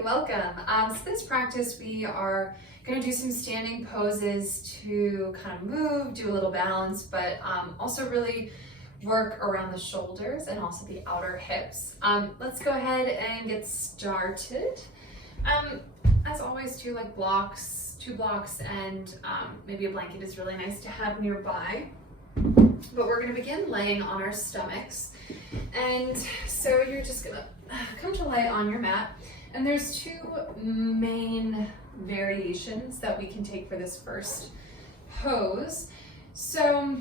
Hi, welcome. So this practice, we are going to do some standing poses to kind of move, do a little balance, but also really work around the shoulders and also the outer hips. Let's go ahead and get started. As always, do like two blocks, and maybe a blanket is really nice to have nearby. But we're going to begin laying on our stomachs. And so you're just going to come to lay on your mat. And there's two main variations that we can take for this first pose. So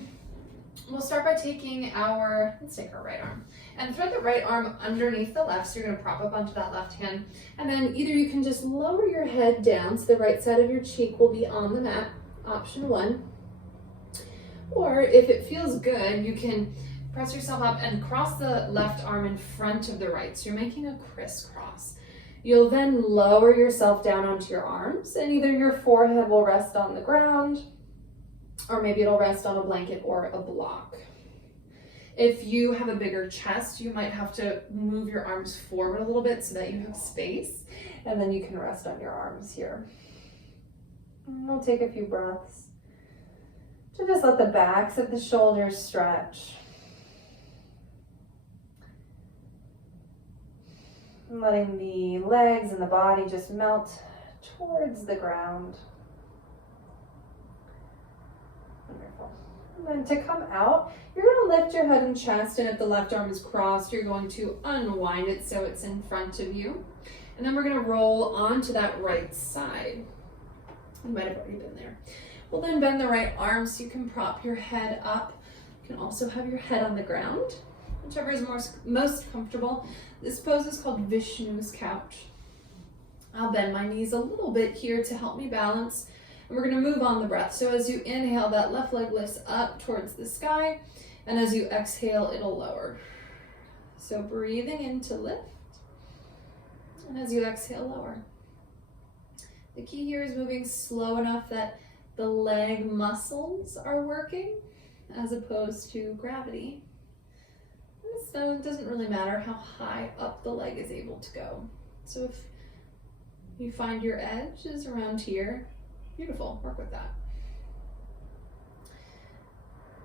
we'll start by taking let's take our right arm and thread the right arm underneath the left. So you're going to prop up onto that left hand. And then either you can just lower your head down so the right side of your cheek will be on the mat, option one. Or if it feels good, you can press yourself up and cross the left arm in front of the right. So you're making a crisscross. You'll then lower yourself down onto your arms, and either your forehead will rest on the ground, or maybe it'll rest on a blanket or a block. If you have a bigger chest, you might have to move your arms forward a little bit so that you have space, and then you can rest on your arms here. And we'll take a few breaths to just let the backs of the shoulders stretch. And letting the legs and the body just melt towards the ground. Wonderful. And then to come out, you're going to lift your head and chest, and if the left arm is crossed, you're going to unwind it so it's in front of you. And then we're going to roll onto that right side. You might have already been there. We'll then bend the right arm so you can prop your head up. You can also have your head on the ground, whichever is most comfortable. This pose is called Vishnu's couch. I'll bend my knees a little bit here to help me balance. And we're going to move on the breath. So as you inhale, that left leg lifts up towards the sky. And as you exhale, it'll lower. So breathing in to lift. And as you exhale, lower. The key here is moving slow enough that the leg muscles are working as opposed to gravity. So it doesn't really matter how high up the leg is able to go. So if you find your edge is around here, beautiful, work with that.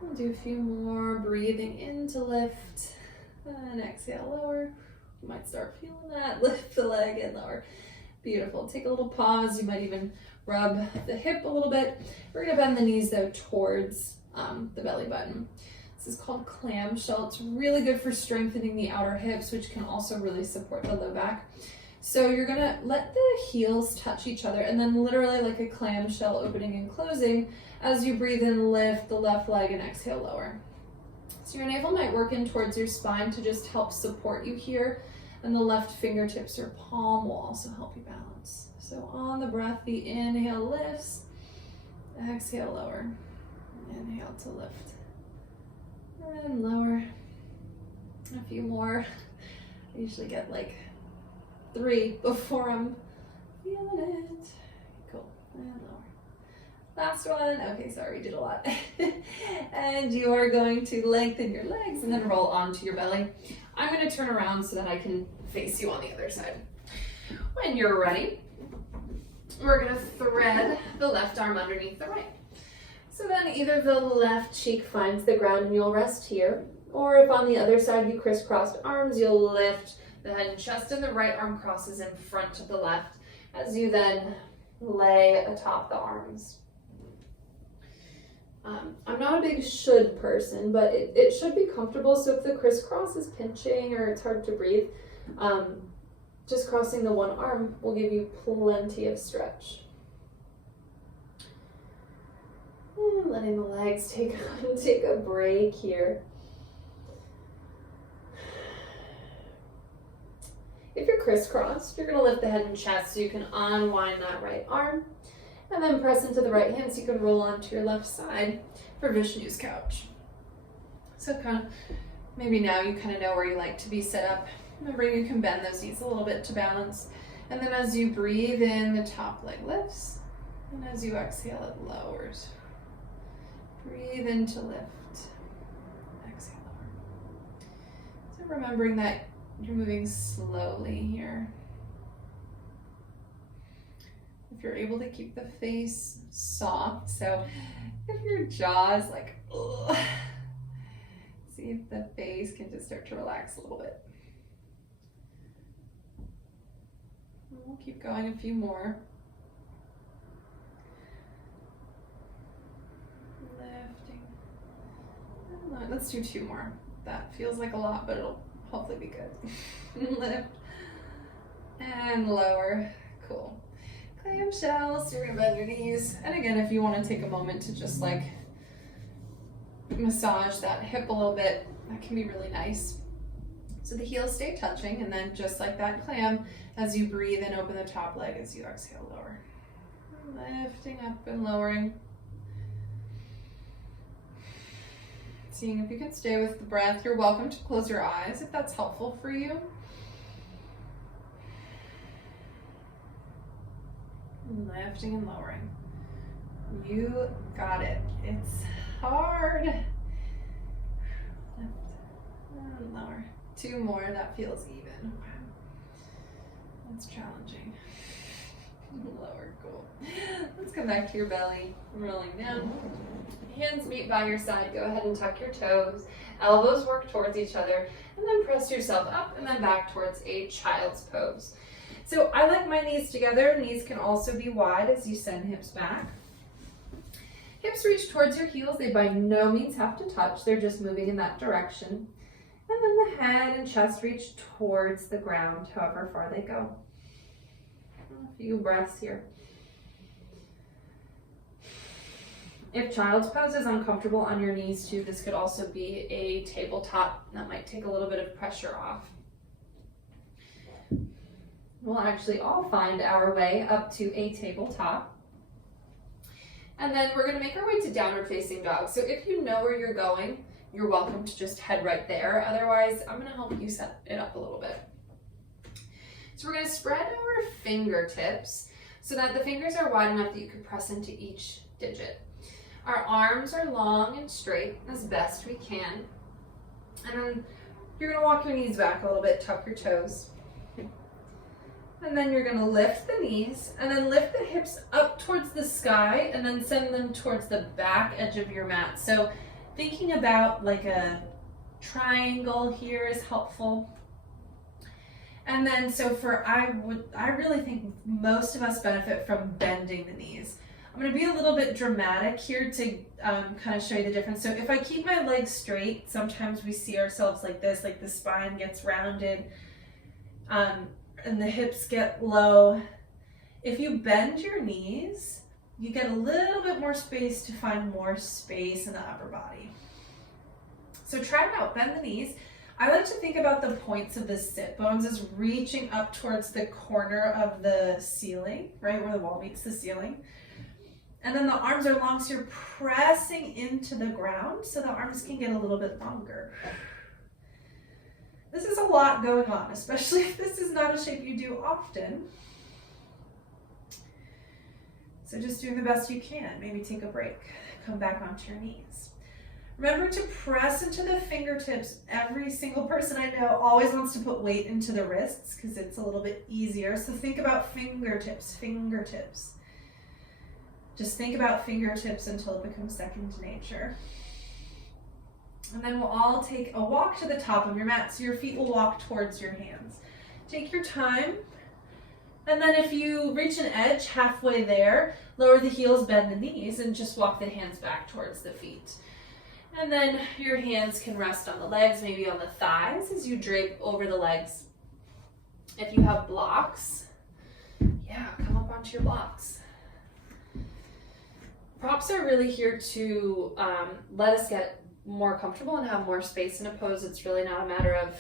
We'll do a few more, breathing in to lift, and exhale, lower. You might start feeling that, lift the leg and lower. Beautiful, take a little pause, you might even rub the hip a little bit. We're gonna bend the knees though towards the belly button. This is called clamshell. It's really good for strengthening the outer hips, which can also really support the low back. So you're gonna let the heels touch each other, and then literally like a clamshell opening and closing. As you breathe in, lift the left leg and exhale, lower. So your navel might work in towards your spine to just help support you here, and the left fingertips or palm will also help you balance. So on the breath, the inhale lifts, exhale, lower. Inhale to lift. And lower. A few more. I usually get like 3 before I'm feeling it. Cool. And lower. Last one. Okay, sorry, we did a lot. And you are going to lengthen your legs and then roll onto your belly. I'm going to turn around so that I can face you on the other side. When you're ready, we're going to thread the left arm underneath the right. So then either the left cheek finds the ground and you'll rest here, or if on the other side you crisscrossed arms, you'll lift the head and chest, and the right arm crosses in front of the left as you then lay atop the arms. I'm not a big should person, but it should be comfortable. So if the crisscross is pinching or it's hard to breathe, just crossing the one arm will give you plenty of stretch. And letting the legs take a break here. If you're crisscrossed, you're going to lift the head and chest so you can unwind that right arm, and then press into the right hand so you can roll onto your left side for Vishnu's couch. So kind of, maybe now you kind of know where you like to be set up. Remember, you can bend those knees a little bit to balance. And then as you breathe in, the top leg lifts, and as you exhale, it lowers. Breathe in to lift. Exhale, lower. So remembering that you're moving slowly here. you're able to keep the face soft. So if your jaw is like, ugh, see if the face can just start to relax a little bit. We'll keep going a few more. Lifting. Let's do 2 more. That feels like a lot, but it'll hopefully be good. Lift and lower. Cool. Clamshells, you're gonna bend your knees. And again, if you want to take a moment to just like massage that hip a little bit, that can be really nice. So the heels stay touching, and then just like that clam, as you breathe in, open the top leg, as you exhale, lower. Lifting up and lowering. Seeing if you can stay with the breath. You're welcome to close your eyes if that's helpful for you. Lifting and lowering. You got it. It's hard. Lift and lower. 2 more. That feels even. Wow. That's challenging. Lower. Cool. Let's come back to your belly. Rolling down. Hands meet by your side. Go ahead and tuck your toes. Elbows work towards each other. And then press yourself up and then back towards a child's pose. So I like my knees together. Knees can also be wide as you send hips back. Hips reach towards your heels. They by no means have to touch. They're just moving in that direction. And then the head and chest reach towards the ground, however far they go. A few breaths here. If child's pose is uncomfortable on your knees too, this could also be a tabletop. That might take a little bit of pressure off. We'll actually all find our way up to a tabletop. And then we're gonna make our way to downward facing dog. So if you know where you're going, you're welcome to just head right there. Otherwise, I'm gonna help you set it up a little bit. So we're gonna spread our fingertips so that the fingers are wide enough that you can press into each digit. Our arms are long and straight as best we can. And then you're gonna walk your knees back a little bit, tuck your toes. And then you're gonna lift the knees and then lift the hips up towards the sky and then send them towards the back edge of your mat. So thinking about like a triangle here is helpful. And then so I really think most of us benefit from bending the knees. I'm gonna be a little bit dramatic here to kind of show you the difference. So if I keep my legs straight, sometimes we see ourselves like this, like the spine gets rounded and the hips get low. If you bend your knees, you get a little bit more space to find more space in the upper body. So try it out, bend the knees. I like to think about the points of the sit bones as reaching up towards the corner of the ceiling, right where the wall meets the ceiling. And then the arms are long, so you're pressing into the ground so the arms can get a little bit longer. This is a lot going on, especially if this is not a shape you do often. So just doing the best you can. Maybe take a break, come back onto your knees. Remember to press into the fingertips. Every single person I know always wants to put weight into the wrists because it's a little bit easier. So think about fingertips, fingertips. Just think about fingertips until it becomes second nature. And then we'll all take a walk to the top of your mat, so your feet will walk towards your hands. Take your time. And then if you reach an edge halfway there, lower the heels, bend the knees, and just walk the hands back towards the feet. And then your hands can rest on the legs, maybe on the thighs as you drape over the legs. If you have blocks, yeah, come up onto your blocks. Props are really here to let us get more comfortable and have more space in a pose. It's really not a matter of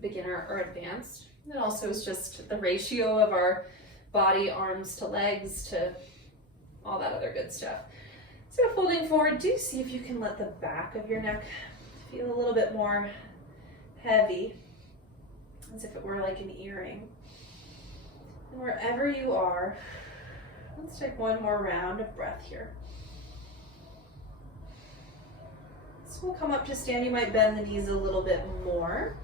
beginner or advanced. It also is just the ratio of our body, arms to legs to all that other good stuff. So folding forward, do see if you can let the back of your neck feel a little bit more heavy, as if it were like an earring. And wherever you are, let's take one more round of breath here. So we'll come up to stand. You might bend the knees a little bit more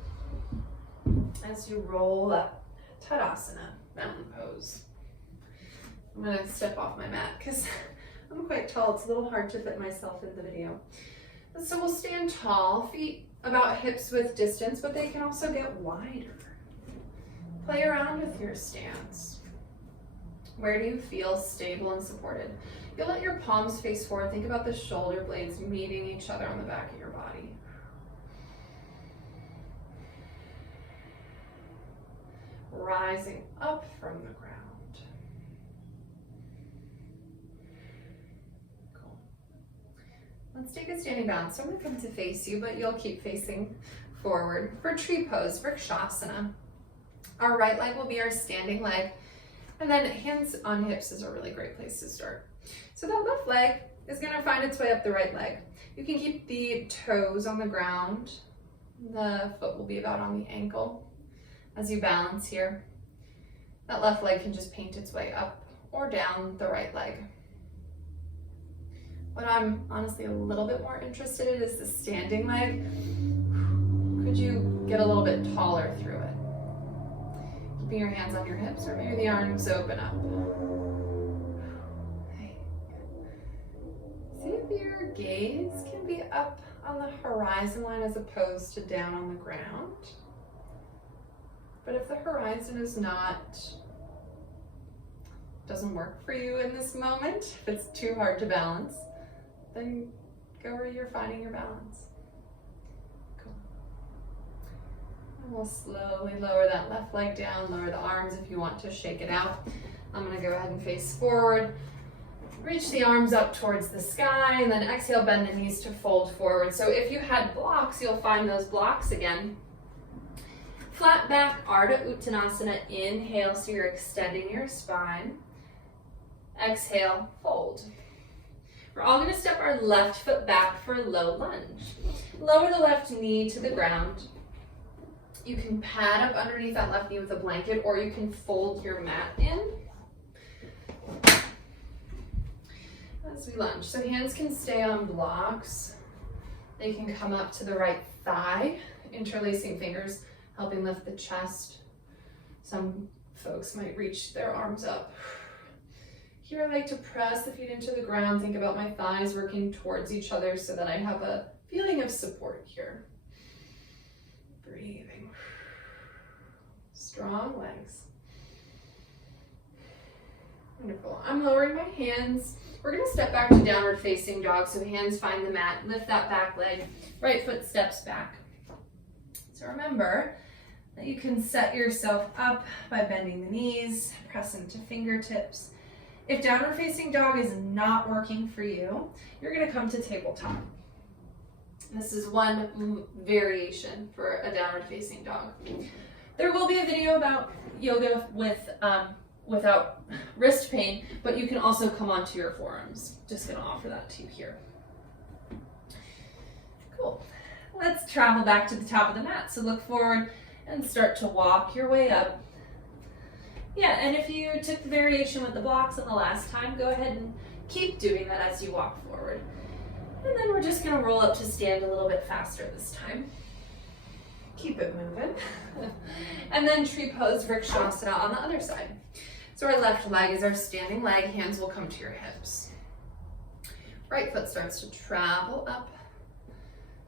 as you roll up. Tadasana, mountain pose. I'm gonna step off my mat because I'm quite tall. It's a little hard to fit myself in the video. So we'll stand tall, feet about hips width distance, but they can also get wider. Play around with your stance. Where do you feel stable and supported? You'll let your palms face forward. Think about the shoulder blades meeting each other on the back of your body. Rising up from the ground. Cool. Let's take a standing balance. So I'm going to come to face you, but you'll keep facing forward. For tree pose, Vrikshasana. Our right leg will be our standing leg, and then hands on hips is a really great place to start. So that left leg is going to find its way up the right leg. You can keep the toes on the ground. The foot will be about on the ankle as you balance here. That left leg can just paint its way up or down the right leg. What I'm honestly a little bit more interested in is the standing leg. Could you get a little bit taller through it? Keeping your hands on your hips, or maybe the arms open up. See if your gaze can be up on the horizon line as opposed to down on the ground. But if the horizon is doesn't work for you in this moment, if it's too hard to balance, then go where you're finding your balance. Cool. And we'll slowly lower that left leg down, lower the arms if you want to shake it out. I'm gonna go ahead and face forward. Reach the arms up towards the sky, and then exhale, bend the knees to fold forward. So if you had blocks, you'll find those blocks again. Flat back, Ardha Uttanasana. Inhale, so you're extending your spine. Exhale, fold. We're all going to step our left foot back for low lunge. Lower the left knee to the ground. You can pad up underneath that left knee with a blanket, or you can fold your mat in as we lunge. So hands can stay on blocks. They can come up to the right thigh, interlacing fingers, helping lift the chest. Some folks might reach their arms up. Here I like to press the feet into the ground. Think about my thighs working towards each other so that I have a feeling of support here. Breathing. Strong legs. Wonderful. I'm lowering my hands. We're going to step back to downward facing dog. So the hands find the mat. Lift that back leg. Right foot steps back. So remember that you can set yourself up by bending the knees, press into fingertips. If downward facing dog is not working for you, you're going to come to tabletop. This is one variation for a downward facing dog. There will be a video about yoga without wrist pain, but you can also come onto your forearms. Just going to offer that to you here. Cool. Let's travel back to the top of the mat. So look forward and start to walk your way up. Yeah, and if you took the variation with the blocks on the last time, go ahead and keep doing that as you walk forward. And then we're just going to roll up to stand a little bit faster this time. Keep it moving. And then tree pose, Vrikshasana on the other side. So our left leg is our standing leg. Hands will come to your hips. Right foot starts to travel up.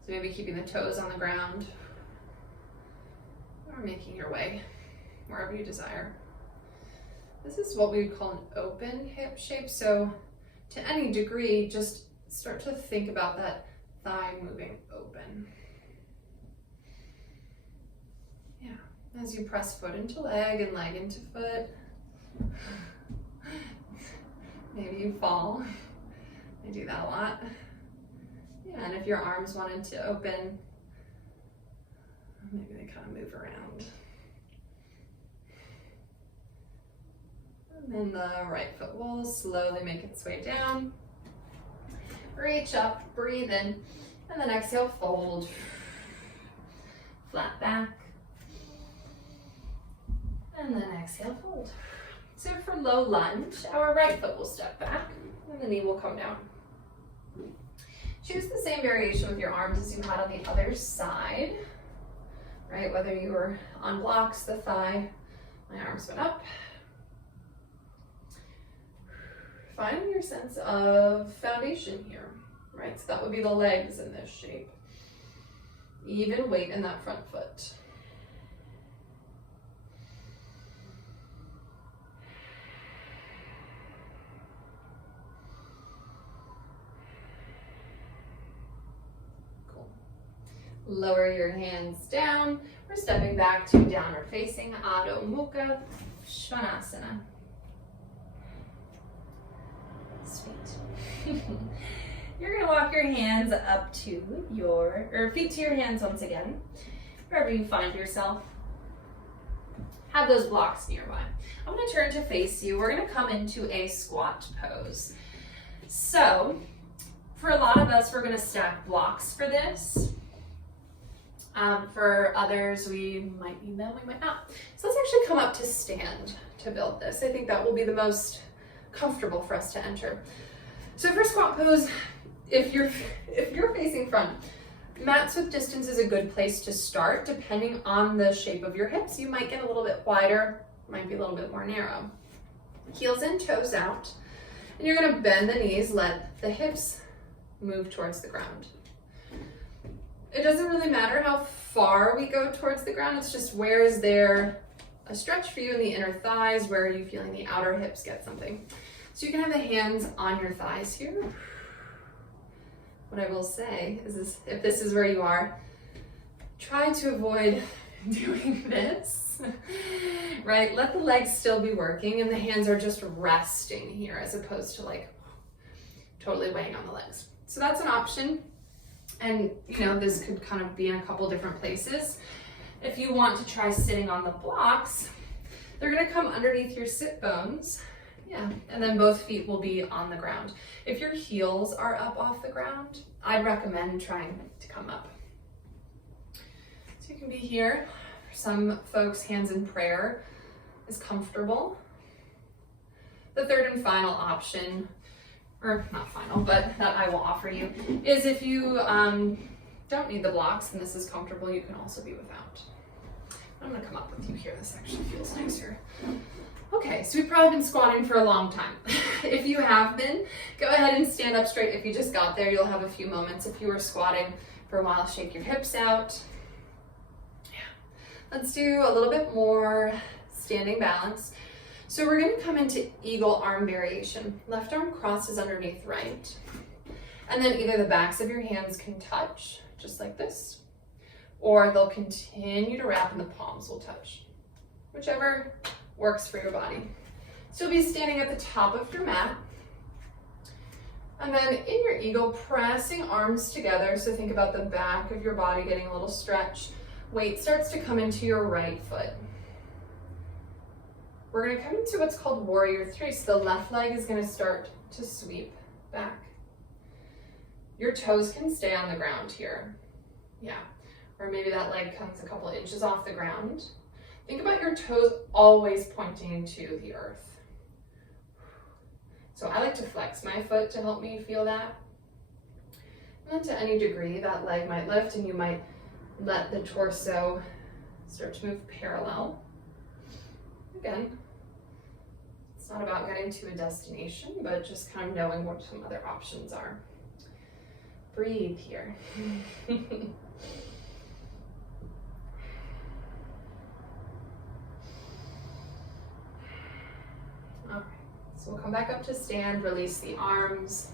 So maybe keeping the toes on the ground, or making your way wherever you desire. This is what we would call an open hip shape. So to any degree, just start to think about that thigh moving open. Yeah, as you press foot into leg and leg into foot. Maybe you fall. I do that a lot. Yeah, and if your arms wanted to open, maybe they kind of move around. And then the right foot will slowly make its way down. Reach up, breathe in, and then exhale, fold. Flat back. And then exhale, fold. So for low lunge, our right foot will step back, and the knee will come down. Choose the same variation with your arms as you had on the other side, right? Whether you were on blocks, the thigh, my arms went up. finding your sense of foundation here, right? So that would be the legs in this shape. Even weight in that front foot. Cool. Lower your hands down. We're stepping back to downward facing Adho Mukha Svanasana. Sweet. You're gonna walk your hands up to or feet to your hands once again, wherever you find yourself. Have those blocks nearby. I'm gonna turn to face you. We're gonna come into a squat pose. So, for a lot of us, we're gonna stack blocks for this. For others, we might need them, we might not. So let's actually come up to stand to build this. I think that will be the most comfortable for us to enter. So for squat pose, if you're facing front, mat width distance is a good place to start. Depending on the shape of your hips, you might get a little bit wider, might be a little bit more narrow. Heels in, toes out, and you're gonna bend the knees, let the hips move towards the ground. It doesn't really matter how far we go towards the ground, it's just where is there a stretch for you in the inner thighs, where are you feeling the outer hips get something. So you can have the hands on your thighs here. What I will say is if this is where you are, try to avoid doing this, right? Let the legs still be working and the hands are just resting here as opposed to like totally weighing on the legs. So that's an option. And this could kind of be in a couple different places. If you want to try sitting on the blocks, they're gonna come underneath your sit bones. Yeah, and then both feet will be on the ground. If your heels are up off the ground, I'd recommend trying to come up. So you can be here. For some folks, hands in prayer is comfortable. The third and final option, or not final, but that I will offer you, is if you don't need the blocks and this is comfortable, you can also be without. I'm gonna come up with you here. This actually feels nicer. Okay, so we've probably been squatting for a long time. If you have been, go ahead and stand up straight. If you just got there, you'll have a few moments. If you were squatting for a while, shake your hips out. Yeah. Let's do a little bit more standing balance. So we're gonna come into eagle arm variation. Left arm crosses underneath right. And then either the backs of your hands can touch, just like this, or they'll continue to wrap and the palms will touch. Whichever works for your body. So you'll be standing at the top of your mat. And then in your eagle, pressing arms together. So think about the back of your body getting a little stretch. Weight starts to come into your right foot. We're gonna come into what's called warrior three. So the left leg is gonna start to sweep back. Your toes can stay on the ground here. Yeah, or maybe that leg comes a couple inches off the ground. Think about your toes always pointing to the earth. So I like to flex my foot to help me feel that. And then to any degree, that leg might lift and you might let the torso start to move parallel. Again, it's not about getting to a destination, but just kind of knowing what some other options are. Breathe here. All right, so we'll come back up to stand, release the arms.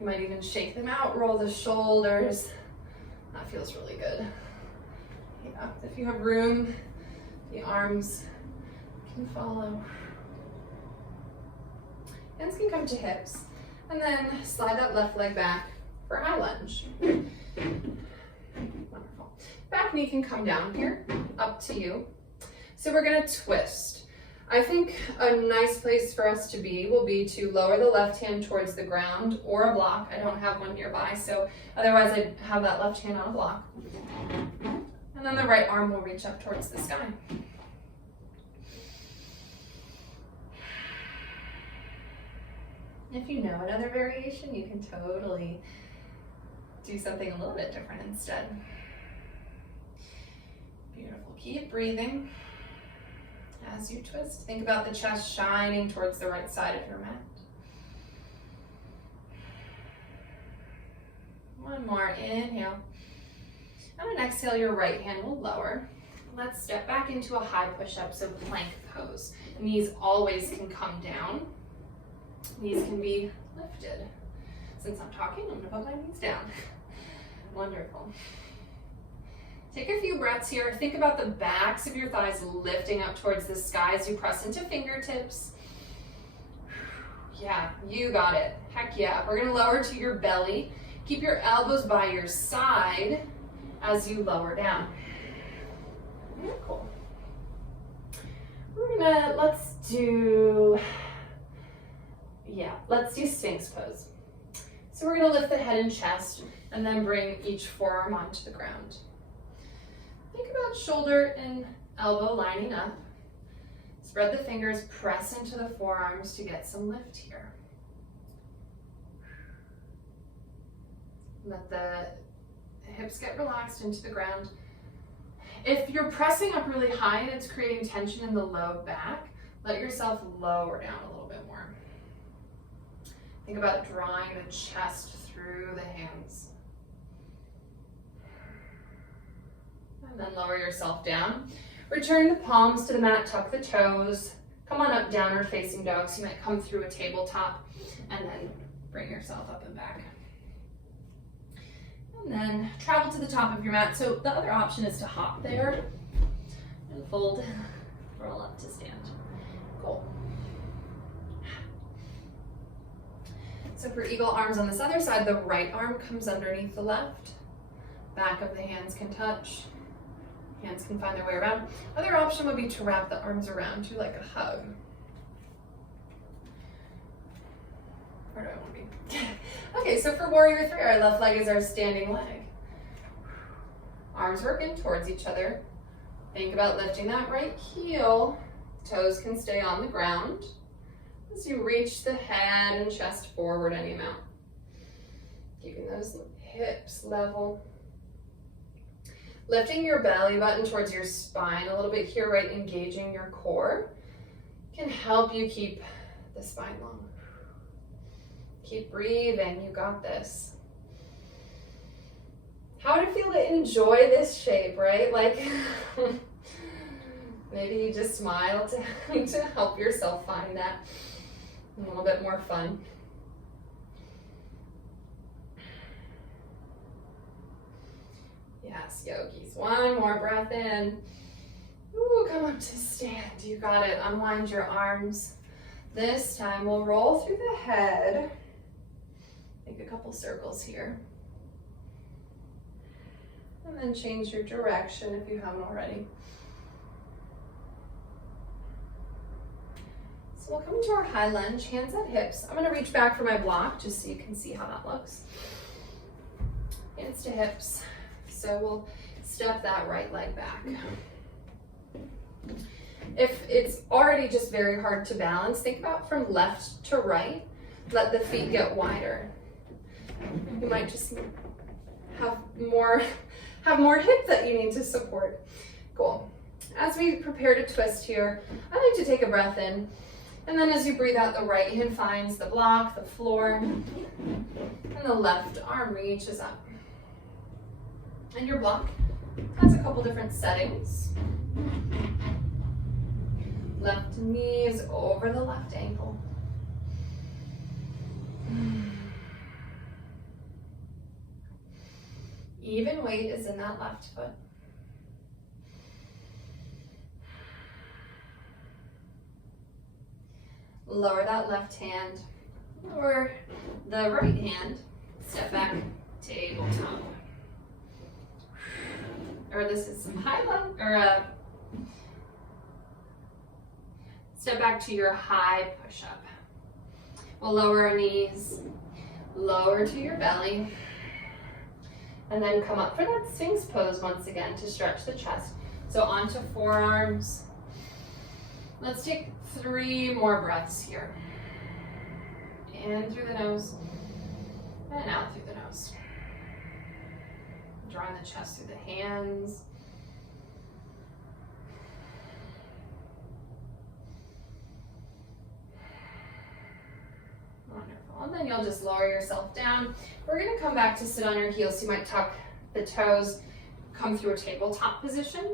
You might even shake them out, roll the shoulders. That feels really good. Yeah, if you have room, the arms can follow. Hands can come to hips. And then slide that left leg back for high lunge. Wonderful. Back knee can come down here, up to you. So we're gonna twist. I think a nice place for us to be will be to lower the left hand towards the ground or a block. I don't have one nearby, so otherwise I'd have that left hand on a block. And then the right arm will reach up towards the sky. If you know another variation, you can totally do something a little bit different instead. Beautiful. Keep breathing. As you twist, think about the chest shining towards the right side of your mat. One more, inhale. And on exhale, your right hand will lower. Let's step back into a high push-up, so plank pose. Knees always can come down. Knees can be lifted. Since I'm talking, I'm gonna put my knees down. Wonderful. Take a few breaths here. Think about the backs of your thighs lifting up towards the sky as you press into fingertips. Yeah, you got it. Heck yeah. We're gonna lower to your belly. Keep your elbows by your side as you lower down. Yeah, cool. Let's do Sphinx pose. So we're gonna lift the head and chest and then bring each forearm onto the ground. Think about shoulder and elbow lining up. Spread the fingers, press into the forearms to get some lift here. Let the hips get relaxed into the ground. If you're pressing up really high and it's creating tension in the low back, let yourself lower down a little bit more. Think about drawing the chest through the hands. And then lower yourself down. Return the palms to the mat, tuck the toes. Come on up, downward facing dog. So you might come through a tabletop and then bring yourself up and back. And then travel to the top of your mat. So the other option is to hop there and fold, roll up to stand. Cool. So for eagle arms on this other side, the right arm comes underneath the left. Back of the hands can touch. Hands can find their way around. Other option would be to wrap the arms around you like a hug. Where do I want to be? Okay, so for warrior 3, our left leg is our standing leg. Arms working towards each other. Think about lifting that right heel. Toes can stay on the ground as you reach the head and chest forward any amount. Keeping those hips level. Lifting your belly button towards your spine a little bit here, right? Engaging your core can help you keep the spine long. Keep breathing, you got this. How would it feel to enjoy this shape, right? Like, maybe you just smile to help yourself find that a little bit more fun. Yes, yogis. One more breath in. Ooh, come up to stand. You got it. Unwind your arms. This time we'll roll through the head. Make a couple circles here. And then change your direction if you haven't already. So we'll come into our high lunge, hands at hips. I'm gonna reach back for my block just so you can see how that looks. Hands to hips. So we'll step that right leg back. If it's already just very hard to balance, think about from left to right. Let the feet get wider. You might just have more hip that you need to support. Cool. As we prepare to twist here, I like to take a breath in. And then as you breathe out, the right hand finds the block, the floor, and the left arm reaches up. And your block has a couple different settings. Left knee is over the left ankle. Even weight is in that left foot. Lower that left hand, lower the right hand, step back, tabletop. Or this is some high lunge, or step back to your high push-up. We'll lower our knees, lower to your belly, and then come up for that Sphinx pose once again to stretch the chest. So onto forearms. Let's take 3 more breaths here. In through the nose, and out through the nose. Drawing the chest through the hands. Wonderful. And then you'll just lower yourself down. We're gonna come back to sit on your heels. So you might tuck the toes, come through a tabletop position.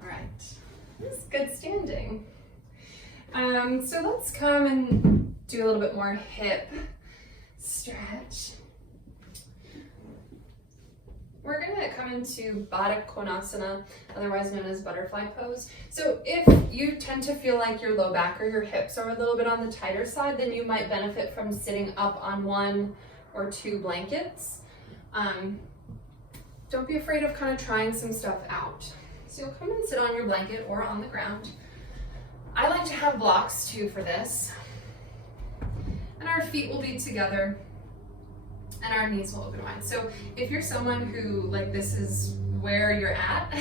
All right, this is good standing. So let's come and do a little bit more hip stretch. We're gonna come into Baddha Konasana, otherwise known as butterfly pose. So if you tend to feel like your low back or your hips are a little bit on the tighter side, then you might benefit from sitting up on 1 or 2 blankets. Don't be afraid of kind of trying some stuff out. So you'll come and sit on your blanket or on the ground. I like to have blocks too for this. And our feet will be together and our knees will open wide. So if you're someone who, like, this is where you're at,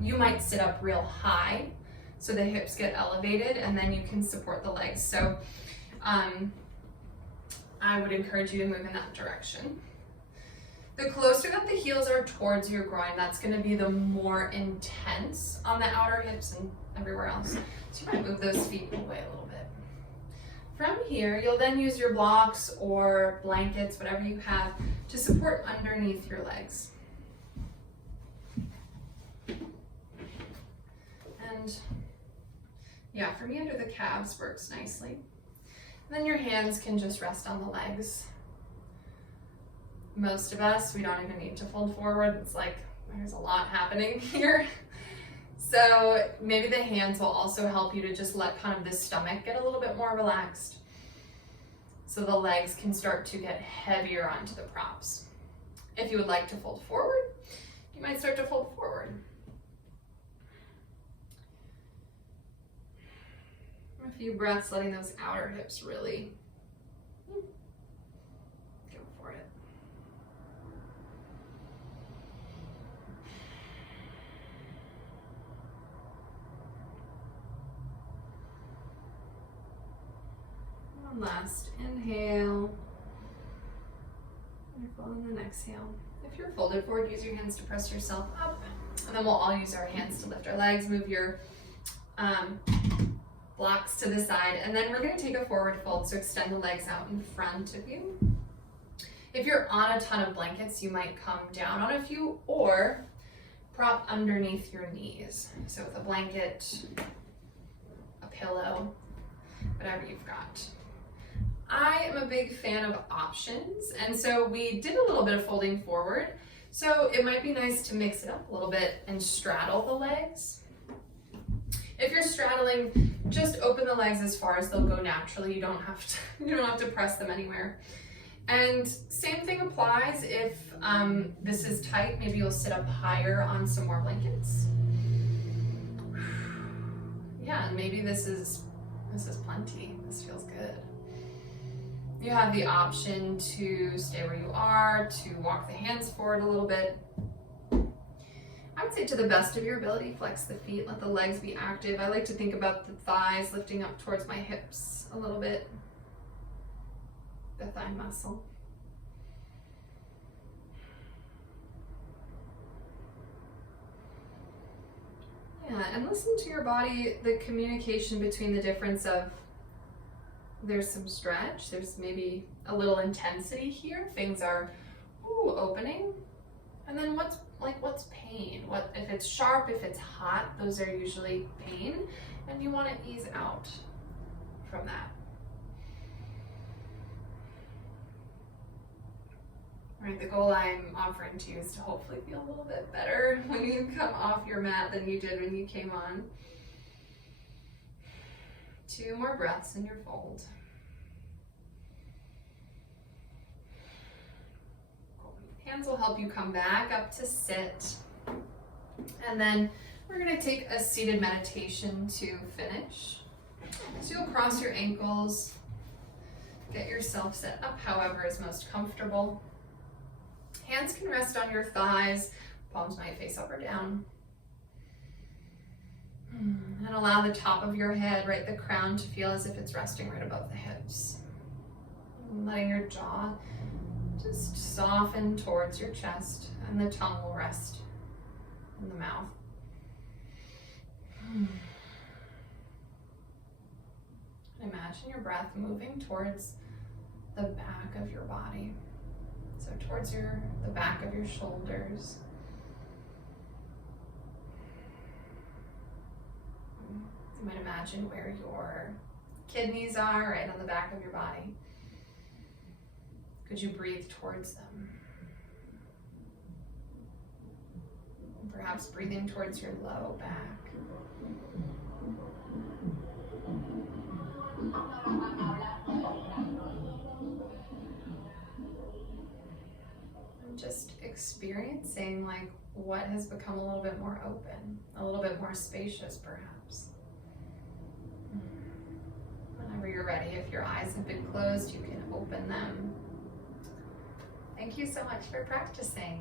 you might sit up real high so the hips get elevated and then you can support the legs. So I would encourage you to move in that direction. The closer that the heels are towards your groin, that's gonna be the more intense on the outer hips and everywhere else. So you might move those feet away a little bit. From here, you'll then use your blocks or blankets, whatever you have, to support underneath your legs. And yeah, for me, under the calves works nicely. And then your hands can just rest on the legs. Most of us, we don't even need to fold forward. It's like, there's a lot happening here. So maybe the hands will also help you to just let kind of the stomach get a little bit more relaxed. So the legs can start to get heavier onto the props. If you would like to fold forward, you might start to fold forward. A few breaths, letting those outer hips really go for it. One last inhale. Wonderful, and then exhale. If you're folded forward, use your hands to press yourself up. And then we'll all use our hands to lift our legs, move your blocks to the side, and then we're going to take a forward fold, so extend the legs out in front of you. If you're on a ton of blankets, you might come down on a few or prop underneath your knees. So with a blanket, a pillow, whatever you've got. I am a big fan of options, and so we did a little bit of folding forward. So it might be nice to mix it up a little bit and straddle the legs. If you're straddling, just open the legs as far as they'll go naturally. You don't have to press them anywhere. And same thing applies if this is tight. Maybe you'll sit up higher on some more blankets. Yeah, and maybe this is plenty. This feels good. You have the option to stay where you are, to walk the hands forward a little bit. I would say to the best of your ability, flex the feet, let the legs be active. I like to think about the thighs lifting up towards my hips a little bit, the thigh muscle. Yeah, and listen to your body, the communication between the difference of there's some stretch, there's maybe a little intensity here, things are opening, and then what's pain? What if it's sharp, if it's hot, those are usually pain, and you want to ease out from that. Right, the goal I'm offering to you is to hopefully feel a little bit better when you come off your mat than you did when you came on. 2 more breaths in your fold. Hands will help you come back up to sit. And then we're going to take a seated meditation to finish. So you'll cross your ankles, get yourself set up however is most comfortable. Hands can rest on your thighs, palms might face up or down. And allow the top of your head, right, the crown, to feel as if it's resting right above the hips. And letting your jaw just soften towards your chest, and the tongue will rest in the mouth. Imagine imagine your breath moving towards the back of your body. So towards the back of your shoulders. You might imagine where your kidneys are, right on the back of your body. Could you breathe towards them? Perhaps breathing towards your low back. I'm just experiencing like what has become a little bit more open, a little bit more spacious perhaps. Whenever you're ready, if your eyes have been closed, you can open them. Thank you so much for practicing.